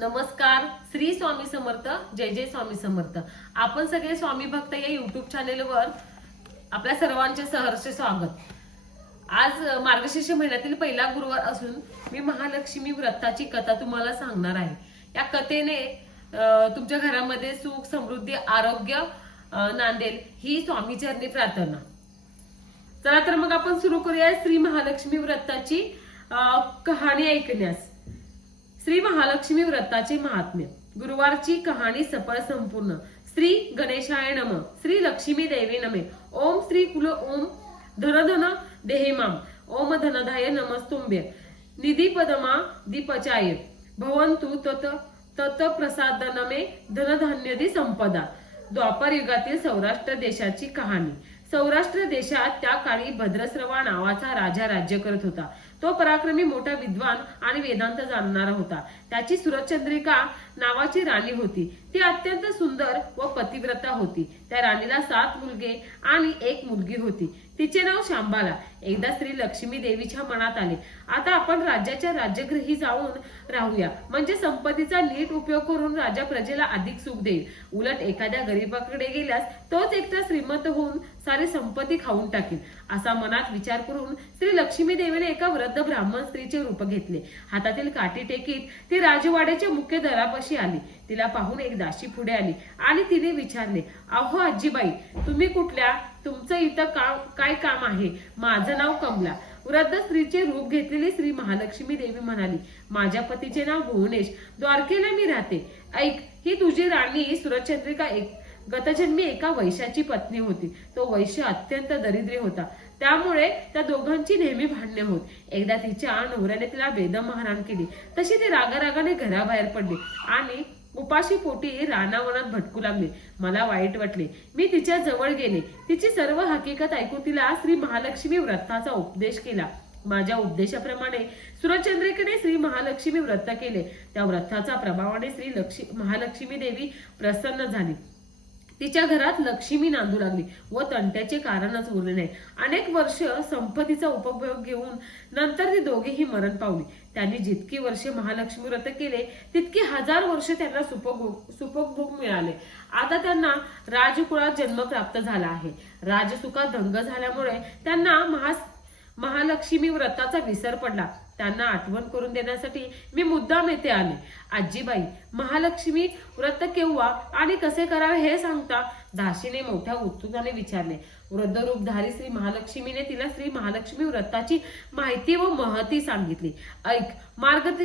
नमस्कार श्री स्वामी समर्थ जय जय स्वामी समर्थ. आपण सगळे स्वामी भक्त या युट्यूब चॅनेलवर आपल्या सर्वांचे सहर्ष स्वागत. आज मार्गशीर्ष महिन्यातील पहिला गुरुवार असून मी महालक्ष्मी व्रताची कथा तुम्हाला सांगणार आहे. या कथेने तुमच्या घरामध्ये सुख समृद्धी आरोग्य नांदेल ही स्वामीचरणी प्रार्थना. चला तर मग आपण सुरू करूया श्री महालक्ष्मी व्रताची कहाणी ऐकण्यास. श्री महालक्ष्मी व्रताचे महात्म्य. गुरुवारची कहाणी सफळ संपूर्ण. श्री गणेशाय नम. श्री लक्ष्मी देवी नमे. ओम श्री कुल ओम धनधन देहेमाम ओम धनधाय नमस्तुंभ्य निधी पदमा दीपचाय. भवंतु तत तत प्रसाद नमे धनधान्यदी संपदा. द्वापर युगातील सौराष्ट्र देशाची कहाणी. सौराष्ट्र देशात त्या काळी भद्रस्रवा नावाचा राजा राज्य करत होता. तो पराक्रमी मोठा विद्वान आणि वेदांत जाणणारा होता. त्याची सुरतचंद्रिका नावाची राणी होती. ती अत्यंत सुंदर व पतिव्रता होती. त्या राणीला सात मुलगे आणि एक मुलगी होती. तिचे नाव शांबाला. एकदा श्री लक्ष्मी देवीच्या मनात आले. आता आपण राज्याच्या राज्यगृही जाऊन राहूया. म्हणजे संपत्तीचा नीट उपयोग करून राजा प्रजेला अधिक सुख देईल. उलट एखाद्या गरीबाकडे गेल्यास तोच एकटा श्रीमंत होऊन सारी संपत्ती खाऊन टाकेल. असा मनात विचार करून श्री लक्ष्मी देवीने एका वृद्ध ब्राह्मण स्त्रीचे रूप घेतले. हातातील काठी टेकीत ती राजवाड्याच्या मुख्य दरापाशी आली. तिला पाहून एक दाशी पुढे आली. आणि तिने विचारले अहो आजीबाई तुम्ही कुठल्या? तुमचं इथं काम काय काम आहे? माझं नाव कमला. वृद्ध स्त्रीचे रूप घेतलेली श्री महालक्ष्मी देवी म्हणाली माझ्या पतीचे नाव भुवनेश. द्वारकेला मी राहते. ऐक ही तुझी राणी सुरचंद्रिका एक गतजन्मी एका वैश्याची पत्नी होती. तो वैश्य अत्यंत दरिद्री होता. त्यामुळे त्या दोघांची नेहमी भांडणे होत. एकदा तिच्या नवऱ्याने तिला बेदम केली. तशी ती रागारागाने घराबाहेर पडली आणि उपाशी पोटी रानावनात भटकू लागले. मला वाईट वाटले. मी तिच्या जवळ गेले. तिची सर्व हकीकत ऐकून तिला श्री महालक्ष्मी व्रताचा उपदेश केला. माझ्या उपदेशाप्रमाणे सुरचंद्रिकेने श्री महालक्ष्मी व्रत केले. त्या व्रताचा प्रभावाने श्री लक्ष्मी महालक्ष्मी देवी प्रसन्न झाली. तिच्या घरात लक्ष्मी नांदू लागली. व तंट्याचे कारणच उरले नाही अनेक वर्ष संपत्तीचा उपभोग घेऊन नंतर ती दोघेही मरण पावली. त्यांनी जितकी वर्ष महालक्ष्मी व्रत केले तितकी हजार वर्ष त्यांना सुपभोग सुपभोग मिळाले. आता त्यांना राजकुळात जन्म प्राप्त झाला आहे. राजसुखात दंग झाल्यामुळे त्यांना महा महालक्ष्मी व्रताचा विसर पडला. त्यांना आठवण करून देण्यासाठी मी मुद्दाम येथे आले. आजीबाई महालक्ष्मी व्रत केव्हा आणि कसे करावे हे सांगता दाशीने मोठ्या उत्सुकाने विचारले. वृद्धरूपधारी श्री महालक्ष्मीने तिला श्री महालक्ष्मी व्रताची माहिती व महती सांगितली. ऐक मार्ग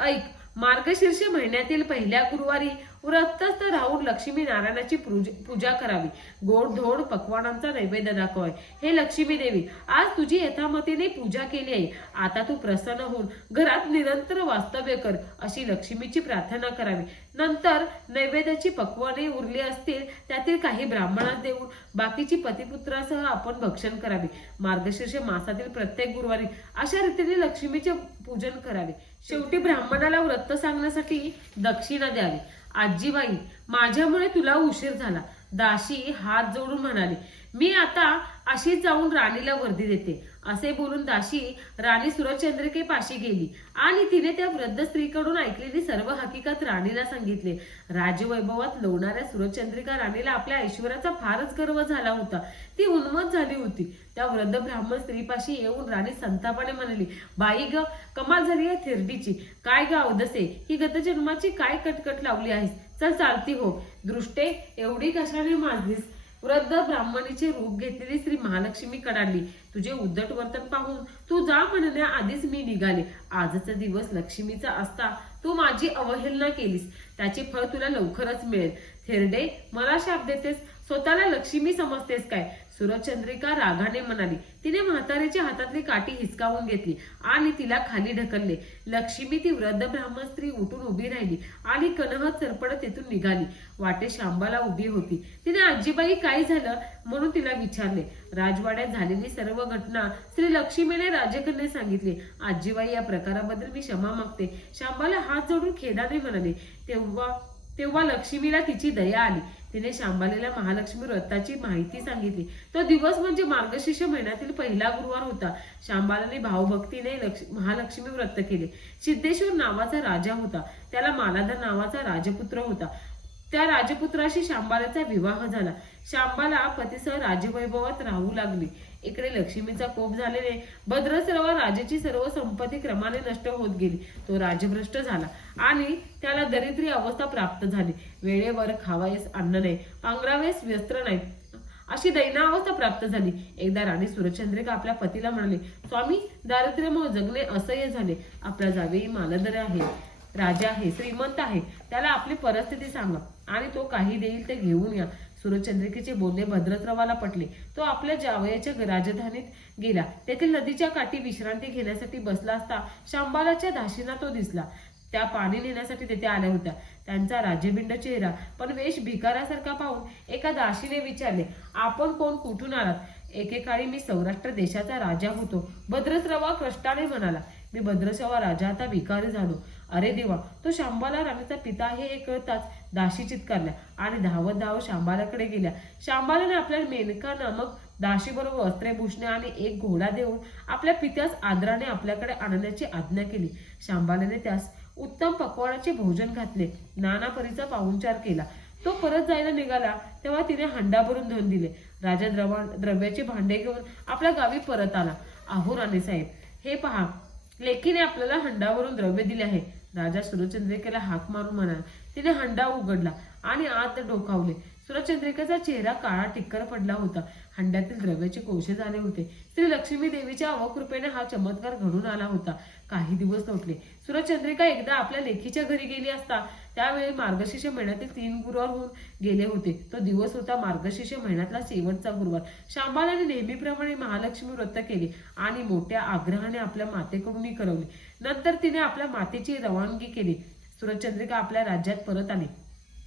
ऐक मार्गशीर्ष महिन्यातील पहिल्या गुरुवारी व्रतस्थ राहून लक्ष्मी नारायणाची पूजा करावी. गोड धोड पक्वानांचा नैवेद्य दाखवाय हे लक्ष्मी देवी आज तुझी यथामतीने पूजा केली आहे. आता तू प्रसन्न होऊन घरात निरंतर वास्तव्य कर अशी लक्ष्मीची प्रार्थना करावी. नंतर नैवेद्याची पक्वाने उरली असतील त्यातील काही ब्राह्मणास देऊन बाकीची पतिपुत्रासह आपण भक्षण करावे. मार्गशीर्ष मासातील प्रत्येक गुरुवारी अशा रीतीने लक्ष्मीचे पूजन करावे. शेवटी ब्राह्मणाला व्रत सांगण्यासाठी दक्षिणा द्यावी. आजीबाई माझ्यामुळे तुला उशीर झाला. दाशी हात जोडून म्हणाली मी आता अशीच जाऊन राणीला वर्दी देते. असे बोलून दाशी राणी सुरचंद्रिके पाशी गेली. आणि तिने त्या वृद्ध स्त्रीकडून ऐकलेली सर्व हकीकत राणीला सांगितले. राजवैभवात लोणाऱ्या सुरचंद्रिका राणीला आपल्या ऐश्वर्याचा फारच गर्व झाला होता. ती उन्मत झाली होती. त्या वृद्ध ब्राह्मण स्त्रीपाशी येऊन राणी संतापाने म्हणाली बाई ग कमाल झाली आहे थिरडीची काय ग अवदसे ही गतजन्माची काय कटकट लावली आहेस? चल चालती हो. दृष्टे एवढी कशाने माझलीस वृद्ध ब्राह्मणीचे रूप घेतलेली श्री महालक्ष्मी कडाडली. तुझे उद्धट वर्तन पाहून तू जा म्हणण्या आधीच मी निघाले. आजचा दिवस लक्ष्मीचा असता तू माझी अवहेलना केलीस. त्याचे फळ तुला लवकरच मिळेल. थेरडे मला शाप देतेस? स्वतःला लक्ष्मी समजतेस काय? सुरचंद्रिका रागाने म्हणाली तिने म्हातारीच्या हातातली काठी हिसकावून घेतली आणि तिला खाली ढकलले. लक्ष्मी ती वृद्ध ब्राह्मण स्त्री उठून उभी राहिली आणि कनहत सरपडत तेथून निघाली. वाटे शांबाला उभी होती. तिने आजीबाई काय झालं? म्हणून तिला विचारले. राजवाड्यात झालेली सर्व घटना श्री लक्ष्मीने राजकन्या सांगितली. आजीबाई या प्रकाराबद्दल मी क्षमा मागते. शांबाला हात जोडून खेदाने म्हणाले तेव्हा तेव्हा लक्ष्मीला तिची दया आली. तिने शांबालेला महालक्ष्मी व्रताची माहिती सांगितली. तो दिवस म्हणजे मार्गशीर्ष महिन्यातील पहिला गुरुवार होता. शांबालाने भावभक्तीने महालक्ष्मी व्रत केले. सिद्धेश्वर नावाचा राजा होता. त्याला मालाधर नावाचा राजपुत्र होता. त्या राजपुत्राशी शांबालाचा विवाह झाला. शांबाला पतीसह राजवैभवात राहू लागली. इकडे लक्ष्मीचा कोप झालेले. भद्रसर्व राजाची सर्व संपत्ती क्रमाने नष्ट होत गेली. तो राजभ्रष्ट झाला आणि त्याला दरिद्री अवस्था प्राप्त झाली. वेळेवर खावायस अन्न नाही पांघरावेस व्यस्त्र नाही. अशी दैनावस्था प्राप्त झाली. एकदा राणी सुरचंद्रिका आपल्या पतीला म्हणाले स्वामी दारिद्र्यमुळे जगणे असह्य झाले. आपला जावेही मालदर आहे राजा आहे श्रीमंत आहे. त्याला आपली परिस्थिती सांगा आणि तो काही देईल ते घेऊन या. सूर्यचंद्रिकेचे बोलणे भद्रत्रवाला पटले. तो आपल्या जावयाच्या राजधानीत गेला. तेथील नदीच्या काठी विश्रांती घेण्यासाठी बसला असता शांबालाच्या दाशीना तो दिसला. त्या पाणी नेण्यासाठी तेथे आल्या होत्या. त्यांचा राजबिंड चेहरा पण वेश भिकारासारखा पाहून एका दाशीने विचारले आपण कोण? कुठून आलात? एकेकाळी मी सौराष्ट्र देशाचा राजा होतो. भद्रस्रवा कष्टाने म्हणाला मी भद्रस्रवा राजा आता भिकारी झालो. अरे देवा तो शांबाला राणीचा पिता आहे हे कळताच दाशी चित्कारल्या आणि धावत धावत शांबालाकडे गेल्या. शांबालाने आपल्या मेनका नामक दाशीबरोबर वस्त्रे भूषणे आणि एक घोडा देऊन आपल्या पित्यास आदराने आपल्याकडे आणण्याची आज्ञा केली. शांबालाने त्यास उत्तम पकवानाचे भोजन घातले. नाना परीचा पाहुणचार केला. तो परत जायला निघाला तेव्हा तिने हंडा भरून धन दिले. राजा द्रवा द्रव्याचे भांडे घेऊन आपल्या गावी परत आला. आहो राणे साहेब हे पहा लेकीने आपल्याला हंडावरून द्रव्य दिले आहे. राजा सुरचंद्रिकेला हाक मारून म्हणाला तिने हंडा उघडला आणि आत डोकावले. सुरचंद्रिकेचा चेहरा काळा टिक्कर पडला होता. हंड्यातील द्रव्याचे कोशे झाले होते. श्री लक्ष्मी देवीच्या अवकृपेने हा चमत्कार घडून आला होता. काही दिवस लोटले सुरचंद्रिका एकदा आपल्या लेखीच्या घरी गेली असता. त्यावेळी मार्गशीर्ष महिन्यातील तीन गुरुवार होऊन गेले होते. तो दिवस होता मार्गशीर्ष महिन्यातला शेवटचा गुरुवार. शांबालाने नेहमीप्रमाणे महालक्ष्मी व्रत केले आणि मोठ्या आग्रहाने आपल्या मातेकडूनही करवले. नंतर तिने आपल्या मातेची रवानगी केली. सूरजचंद्रिका आपल्या राज्यात परत आली.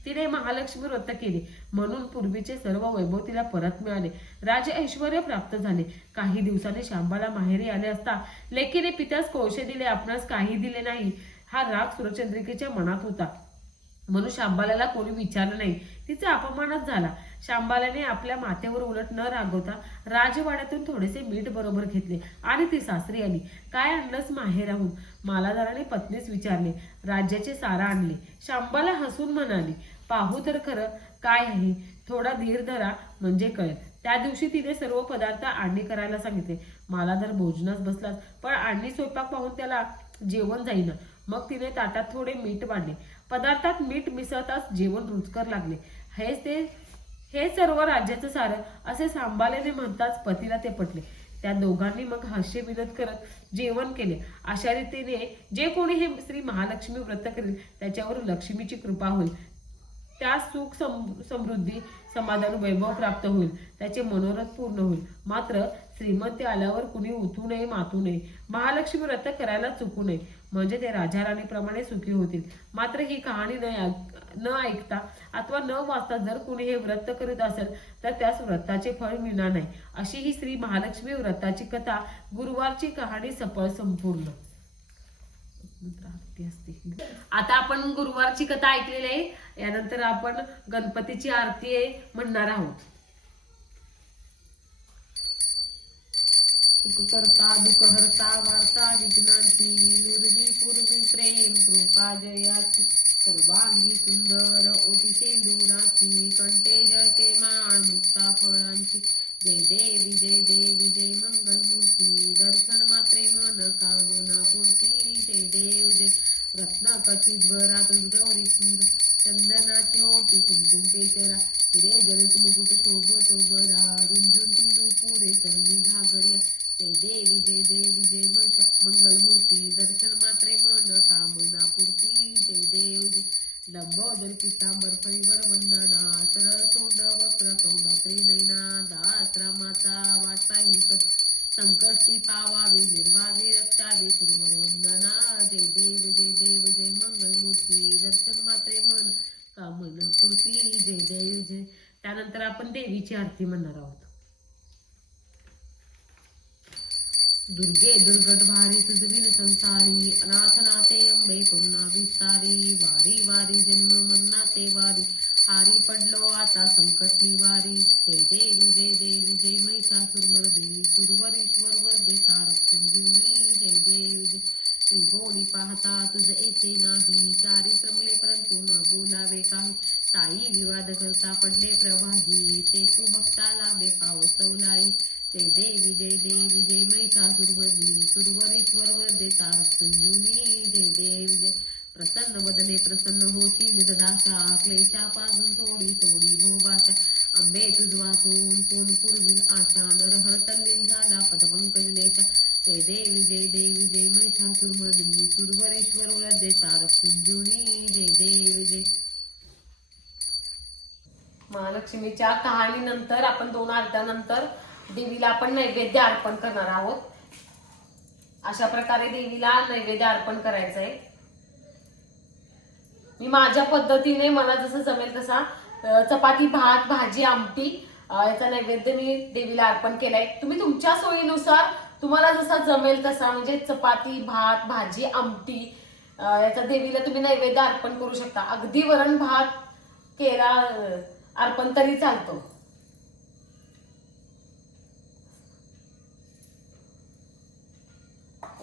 तिने महालक्ष्मी व्रत केले. म्हणून पूर्वीचे सर्व वैभव तिला परत मिळाले. राज ऐश्वर प्राप्त झाले. काही दिवसांनी शांबाला माहेरी आले असता लेकीने पित्यास कोळशे दिले. आपणास काही दिले नाही. हा राग सूरचंद्रिकेच्या मनात होता. म्हणून शांबाला कोणी विचारलं नाही. तिचा अपमानच झाला. शांबालाने आपल्या माथ्यावर उलट न रागवता राजवाड्यातून थोडेसे मीठ बरोबर घेतले. आणि ती सासरी आली. काय आणलंस माहेराहून? मालादाराने पत्नीस विचारले. राज्याचे सारा आणले. शांबाला हसून म्हणाली. पाहू तर खरं काय आहे. थोडा धीर धरा म्हणजे कळेल. त्या दिवशी तिने सर्व पदार्थ आणणी करायला सांगितले. मालाधार भोजनास बसलाच पण आणणी स्वयंपाक पाहून त्याला जेवण जाईना. मग तिने ताटात थोडे मीठ बांधले. पदार्थात मीठ मिसळताच जेवण रुचकर लागले. हेच ते हे सर्व राज्याचं सारं असे सांबालेने म्हणताच पतीला ते पटले. त्या दोघांनी मग हास्य विनोद करत जेवण केले. अशा रीतीने जे कोणी हे श्री महालक्ष्मी व्रत करेल त्याच्यावर लक्ष्मीची कृपा होईल. त्या सुख सम- समृद्धी समाधान वैभव प्राप्त होईल. त्याचे मनोरथ पूर्ण होईल. मात्र श्रीमंती आल्यावर कुणी उठू नये मातू नये. महालक्ष्मी व्रत करायला चुकू नये. म्हणजे ते राजा राणीप्रमाणे सुखी होतील. मात्र ही कहाणी न न ऐकता अथवा न वाचता जर कुणी हे व्रत करीत असेल तर त्यास व्रताचे फळ मिळणार नाही. अशी ही श्री महालक्ष्मी व्रताची कथा गुरुवारची कहाणी सफळ संपूर्ण. आता आपण गुरुवारची कथा ऐकलेली आहे. यानंतर आपण गणपतीची आरती आहे म्हणणार आहोत. सुख करता दुःख हरता वार्ता विघ्नांची नुरवी पूर्वी प्रेम कृपा जयाची सर्वांगी सुंदर ओटी सेंदुराची कंटे जळते माळ मुक्ता फळांची. जय देवी जय देवी जय मंगल मूर्ती दर्शन मात्रे मन कामना पूर्ती. जय देव जय रत्न कचिद्वरात गौरी सुंदर चंदनाची ओटी कुमकुम केशरा. हिरे जलत मुकुट शोभतो बरा रुंजुंती नुपुरे चरणी घागरिया. जय देवी जय देवी जय मंगलमूर्ती दर्शन मात्रे मन कामना पूर्ती जय देव जय. लंबोदर पितांबर परिवर वंदना सरळ तोंड वक्र तोंड त्रिनयना दात्रा माता वाटता ही सत संकष्टी पावावी निर्वावी रक्तावी सुरवर वंदना. जय देव जय देव जय मंगलमूर्ती दर्शन मात्रे मन कामना पूर्ती जय देव जय. त्यानंतर आपण देवीची आरती म्हणणार आहोत. दुर्गे दुर्गट भारी तुझविन संसारी अनाथनाथे अंबे करुणा विस्तारी वारी वारी जन्म ते वारी हारी पडलो आता संकट निवारी. जय देवी जय देवी जय महिषासुरमर्दिनी सुरवरीश्वर वरदे तारक संजीवनी जय देवी विजय त्रिभोणी पाहता तुझ येते नाही. चारित्रमले परंतु न बोलावे काही. ताई विवाद करता पडले प्रवाही. ते तू भक्ताला बेपावसवलाई जय दे जय देव जय महिषासुरमर्दिनी सुरवरीश्वर वरदे तारक संजीवनी जय देव जय। प्रसन्न वदने प्रसन्न होती निददाशा क्लेशापासून तोडी तोडी हो भोबाशा आंबे तुझ कोण पूर्वी आशा नरहर तल्लीन झाला पदपंकज नेशा। जय देवी जय देवी जय महिषासुरमर्दिनी सुरवरेश्वर वरदे तारक संजीवनी जय देवी जय। महालक्ष्मीच्या कहाणीनंतर आपण दोन आरत्यानंतर देवीला आपण नैवेद्य अर्पण करणार आहोत. अशा प्रकारे देवीला नैवेद्य अर्पण करायचं आहे मी माझ्या पद्धतीने मला जसं जमेल तसा चपाती भात भाजी आमटी याचा नैवेद्य मी देवीला अर्पण केलाय. तुम्ही तुमच्या सोयीनुसार तुम्हाला जसा जमेल तसा म्हणजे चपाती भात भाजी आमटी याचा देवीला तुम्ही नैवेद्य अर्पण करू शकता. अगदी वरण भात केला अर्पण तरी चालतो.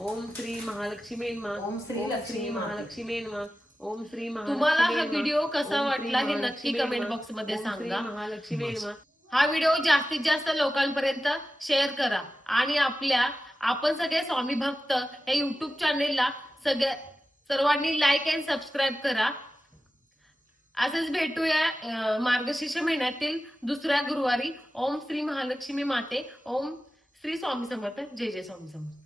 ओम श्री महालक्ष्मी. ओम श्री लक्ष्मी. महालक्ष्मी. ओम श्री तुम्हाला हा व्हिडिओ. कसा वाटला हे नक्की कमेंट. बॉक्समध्ये सांगा. महालक्ष्मी. हा व्हिडिओ जास्तीत जास्त लोकांपर्यंत शेअर करा आणि आपल्या आपण सगळे स्वामी भक्त या युट्यूब चॅनेलला सगळ्या सर्वांनी लाईक अँड सबस्क्राईब करा असंच भेटूया मार्गशीर्ष महिन्यातील दुसऱ्या गुरुवारी ओम श्री महालक्ष्मी माते ओम श्री स्वामी समर्थ जय जय स्वामी समर्थ